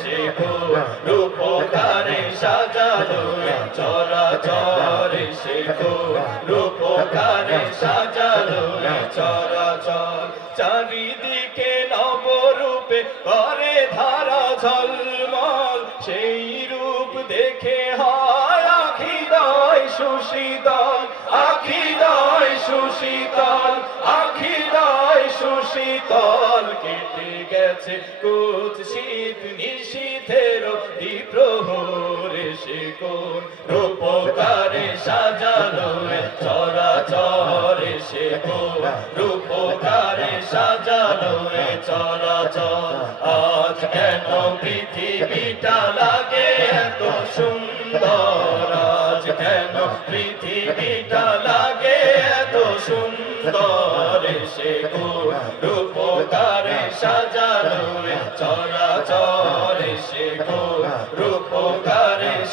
সে রূপকারে সাজালো চরাচর সে রূপকারে সাজালো চরাচর। চারিদিকে নবরূপে করে ধারা ঝলমল, সেই রূপ দেখে হয় আখিদয় সুশীতল আখিদয় সুশীতল আখিদয় সুশীতল, কেটে গেছে কুচ শীত নিশীথের দ্বিপ্রহরে সে কোন রূপকারে সাজালো এ চরাচরে সে কোন রূপকারে সাজালো এ চরাচর। আজ কেন পৃথিবীটা লাগে এত সুন্দর? আজ কেন পৃথিবীটা লাগে এত সুন্দর? সে কোন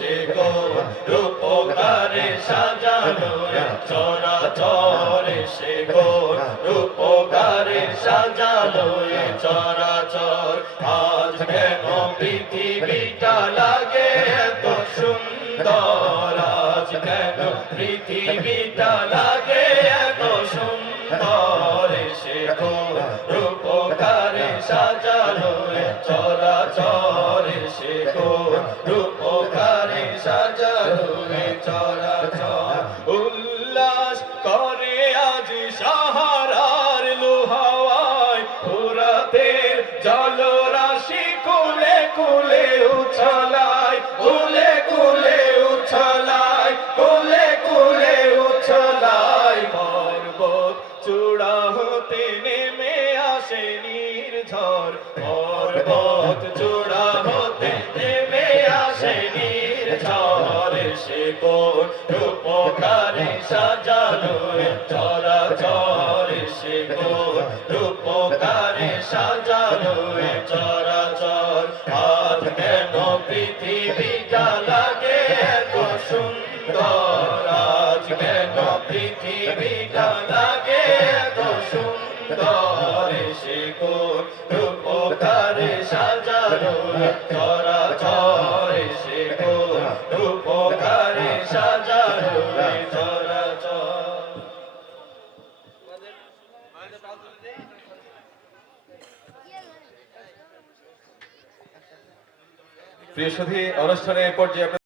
সে গো রূপকারে সাজানো চরা চরে সে গো রূপকারে সাজানো চরা চর আজ কেন পৃথিবীটা লাগে এত সুন্দর? আজ কেন পৃথিবীটা লাগে এত সুন্দর? সে গো রূপকারে সাজানো চরা চরে সে গো রূপকারে সাজানো চরা চর উল্লাস করে আজ সাহারার লোহাওয়ায়। ফুরাতের জলরাশি কুলে কুলে উছলায়, কুলে কুলে উছলায়, কুলে কুলে উছলায়। পর্বত চূড়া হতে নেমে আসে নির্ঝর। পর্বত সে রূপকারে সাজালো চরা চর সে রূপকারে সাজালো চরা চর কেন পৃথিবীটা লাগে এত সুন্দর আজ কেন পৃথিবীটা লাগে এত সুন্দর সে রূপকারে সাজালো চরা প্রিয় সুধী অনুষ্ঠানের পর্যায়ে